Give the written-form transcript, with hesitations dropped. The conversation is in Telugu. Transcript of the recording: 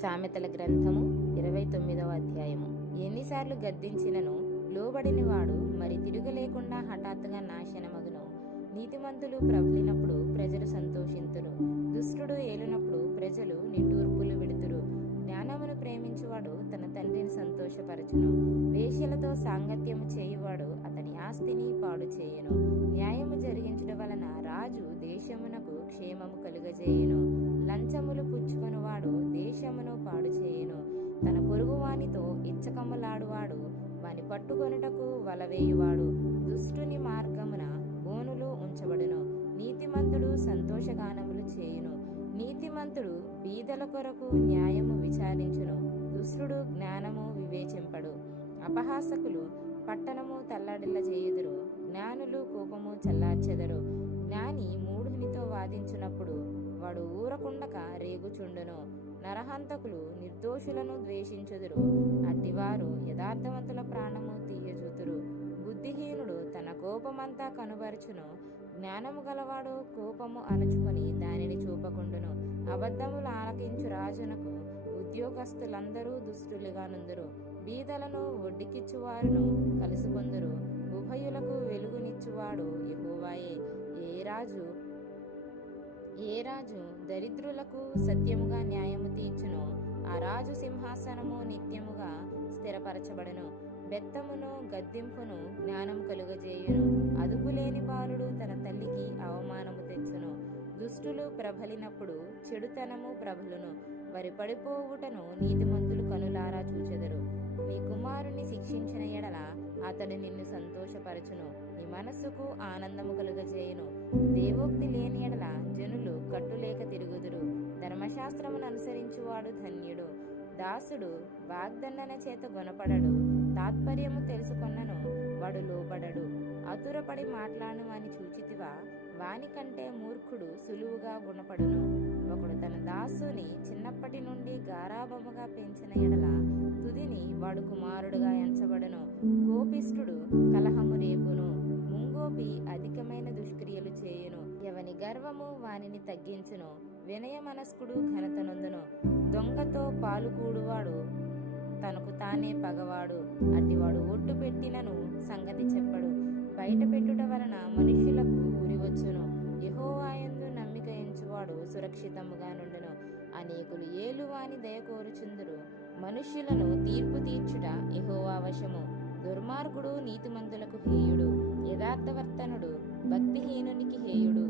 సామెతల గ్రంథము 29వ అధ్యాయము. ఎన్నిసార్లు గద్దించినను లోబడినవాడు మరి తిరుగలేకుండా హఠాత్తుగా నాశనమగును. నీతిమంతులు ప్రబలినప్పుడు ప్రజలు సంతోషింతురు, దుష్టుడు ఏలునప్పుడు ప్రజలు నిట్టూర్పులు విడుతురు. జ్ఞానమును ప్రేమించువాడు తన తండ్రిని సంతోషపరచును, వేశ్యలతో సాంగత్యము చేయువాడు అతని ఆస్తిని పాడు చేయును. న్యాయము జరిగించడం వలన రాజు దేశమునకు క్షేమము కలుగజేయును, లంచములు పుచ్చుకొనువాడు దేశమును పాడు చేయును. తన పొరుగువానితో ఇచ్చకములాడువాడు వాని పట్టుకొనుటకు వలవేయువాడు దుష్టుని మార్గమున బోనులు ఉంచబడును. నీతిమంతుడు సంతోషగానములు చేయును, నీతిమంతుడు బీదల కొరకు న్యాయము విచారించును, దుష్టుడు జ్ఞానము వివేచింపడు. అపహాసకులు పట్టణము తల్లడిల్ల చేయుదురు, జ్ఞానులు కోపము చల్లార్చెదరు. జ్ఞాని మూఢునితో వాదించునప్పుడు వాడు ఊరకుండక రేగుచుండును. నరహంతకులు నిర్దోషులను ద్వేషించుదురు, అట్టివారు యథార్థవంతుల ప్రాణము తీయజూతురు. బుద్ధిహీనుడు తన కోపమంతా కనుబరుచును, జ్ఞానము గలవాడు కోపము అణచుకొని దానిని చూపకుండును. అబద్ధములు ఆలకించు రాజునకు ఉద్యోగస్తులందరూ దుష్టులుగా నుందురు. బీదలను వడ్డికిచ్చువారును కలుసుకొందురు. ఉభయులకు వెలుగునిచ్చువాడు యెహోవాయే. ఏ రాజు దరిద్రులకు సత్యముగా న్యాయము తీర్చును, ఆ రాజు సింహాసనము నిత్యముగా స్థిరపరచబడును. బెత్తమును గద్దింపును జ్ఞానము కలుగజేయును, అదుపులేని బాలుడు తన తల్లికి అవమానము తెచ్చును. దుష్టులు ప్రబలినప్పుడు చెడుతనము ప్రబలును, వారి పడిపోవుటను నీతిమంతులు కనులారా చూచెదరు. నీ కుమారుని శిక్షించిన ఎడల అతడు నిన్ను సంతోషపరచును, నీ మనస్సుకు ఆనందము కలుగజేయును. దేవోక్తి లేని ఎడల జనులు కట్టులేక తిరుగుదురు, ధర్మశాస్త్రమును అనుసరించువాడు ధన్యుడు. దాసుడు వాగ్దండన చేత గుణపడడు, తాత్పర్యము తెలుసుకొన్నను వాడు లోబడడు. అతురపడి మాట్లాడు అని చూచితివా, వానికంటే మూర్ఖుడు సులువుగా గుణపడును. ఒకడు తన దాసుని చిన్నప్పటి నుండి గారాబముగా పెంచిన ఎడల తుదిని వాడు కుమారుడుగా ఎంచబడును. కోపిష్ఠుడు కలహము రేపును, ముంగోపి అధికమైన దుష్క్రియలు చేయును. ఎవని గర్వము వానిని తగ్గించును, వినయ మనస్కుడు ఘనత నొందును. దొంగతో పాలుకూడువాడు తనకు తానే పగవాడు, అట్టివాడు ఒట్టు పెట్టినను సంగతి చెప్పడు. బయట పెట్టుట వలన మనుష్యులకు ఉరివచ్చును, యెహోవాయందు నమ్మిక ఎంచువాడు సురక్షితముగా నుండును. అనేకులు ఏలువాని దయ కోరుచుందురు, మనుష్యులను తీర్పు తీర్చుట యెహోవా వశము. దుర్మార్గుడు నీతిమంతులకు హేయుడు, యథార్థవర్తనుడు భక్తిహీనునికి హేయుడు.